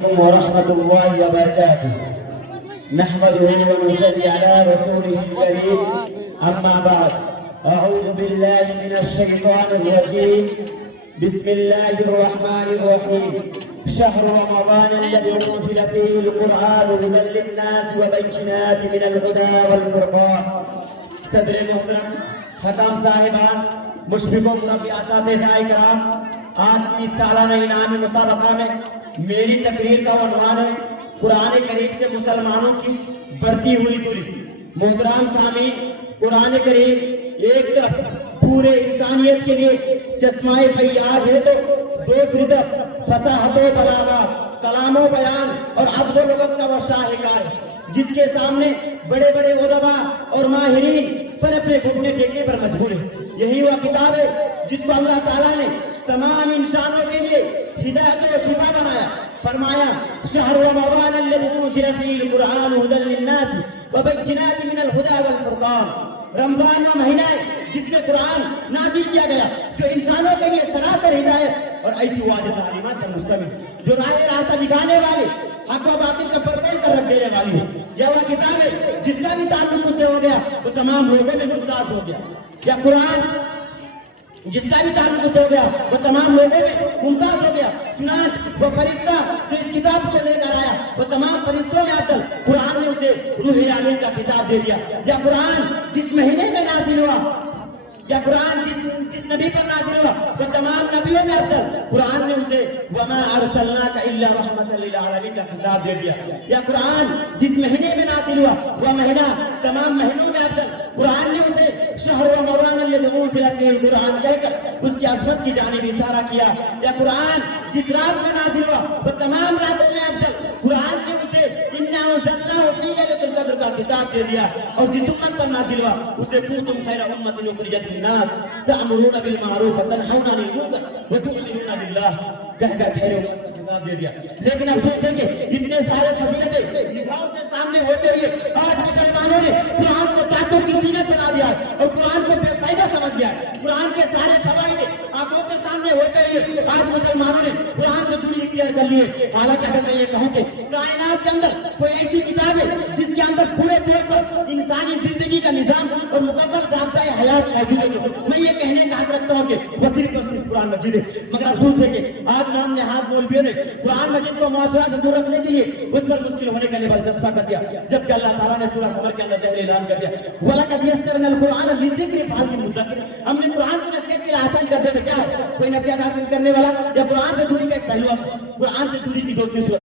ورحمة الله وبركاته. نحمده ونصلي على رسوله الكريم. أما بعد، أعوذ بالله من الشيطان الرجيم. بسم الله الرحمن الرحيم. شهر رمضان الذي أنزل فيه القرآن هدى للناس وبينات من الهدى والفرقان. صدر محترم، ختم صاحبان، مشفق مربی اساتذہ کرام، آج کی سالانہ انعامی مسابقہ میں میری تقریر کا عنوان ہے قرآن کریم سے مسلمانوں کی بڑھتی ہوئی دوری۔ محترم سامعین، قرآن کریم ایک طرف پورے انسانیت کے لیے چشمہ فیاض ہے تو دوسری طرف فصاحت و بلاغت، کلام و بیان اور عدل و لغت کا وہ شاہکار ہے جس کے سامنے بڑے بڑے علماء اور ماہرین پر اپنے گھٹنے ٹیکنے پر مجبور ہیں۔ یہی وہ کتاب ہے جس کو اللہ تعالیٰ نے تمام انسانوں کے لیے ہدایت و شفا بنایا۔ فرمایا شہر رمضان الذی انزل فیہ القرآن ھدی للناس وبینات من الھدی والفرقان۔ رمضان کا مہینہ ہے جس میں قرآن نازل کیا گیا جو انسانوں کے لیے سراسر ہدایت اور ایسی واضح تعلیمات پر مشتمل، جو راہ راستہ دکھانے والے، حق و باطل کا فرق کر رکھ دینے والی ہے۔ یہ وہ کتاب ہے جس کا بھی تعلق اس سے ہو گیا وہ تمام لوگوں میں ممتاز ہو گیا۔ یا قرآن جس کا بھی تعلق ہو گیا وہ تمام لوگوں میں ممتاز ہو گیا۔ چنانچہ وہ فرشتہ جو اس کتاب کو لے کر آیا وہ تمام فرشتوں میں افضل، قرآن نے اسے روح امین کا خطاب دے دیا۔ یا قرآن جس مہینے میں نازل ہوا، یا قرآن جس نبی پر نازل ہوا وہ تمام نبیوں میں افضل، قرآن نے اسے وما ارسلناک الا رحمۃ للعالمین کا خطاب دے دیا۔ یا قرآن جس مہینے میں نازل ہوا وہ مہینہ تمام مہینوں میں افضل، قرآن نے اسے شہر رمضان الذی انزل فیہ القرآن کہہ کر اس کی عظمت کی جانب اشارہ کیا۔ یا قرآن جس رات میں نازل ہوا وہ تمام راتوں میں افضل، قرآن نے اسے انا انزلناہ فی لیلۃ القدر کا خطاب دے دیا۔ اور جس امت پر نازل ہوا اسے کنتم خیر امۃ اخرجت للناس تأمرون بالمعروف وتنہون عن المنکر وتؤمنون باللہ کہہ کر خیر امت کا خطاب دے دیا۔ لیکن اب سوچیں کہ اتنے سارے فضیلتیں نگاہوں کے سامنے ہوتے ہوئے آج مسلمانوں نے قرآن کو تاکوں کی زینت بنا دیا اور قرآن کو بے فائدہ سمجھ گیا۔ قرآن کے سارے فوائد آنکھوں کے سامنے ہوتے ہوئے آج مسلمانوں نے قرآن سے دوری اختیار کر لی ہے۔ حالانکہ اگر میں یہ کہوں کہ کائنات کے اندر کوئی ایسی کتاب ہے جس کے اندر پورے طور پر انسانی زندگی کا نظام اور مکمل ضابطۂ حیات موجود ہے، میں یہ کہنے کا حق رکھتا ہوں کہ وہ صرف اور صرف قرآن مجید ہے۔ مگر افسوس ہے کہ آج نام نے ہاتھ مولویوں نے قرآن مجید کو معاشرہ سے دور رکھنے کے لیے اس پر مشکل ہونے کا لیبل جذبہ کر دیا، جبکہ اللہ تعالیٰ نے سورہ قمر کے اندر ظاہر اعلان کر دیا وَلَقَدْ يَسَّرْنَا الْقُرْآنَ لِلذِّكْرِ فَهَلْ مِن مُّدَّكِرٍ۔ ہم نے قرآن کو نصیحت کے لیے آسان کر دیا، کیا ہے کوئی نصیحت حاصل کرنے والا؟ یا قرآن سے دوری کا ایک پہلو، قرآن سے دوری کی دوسری صورت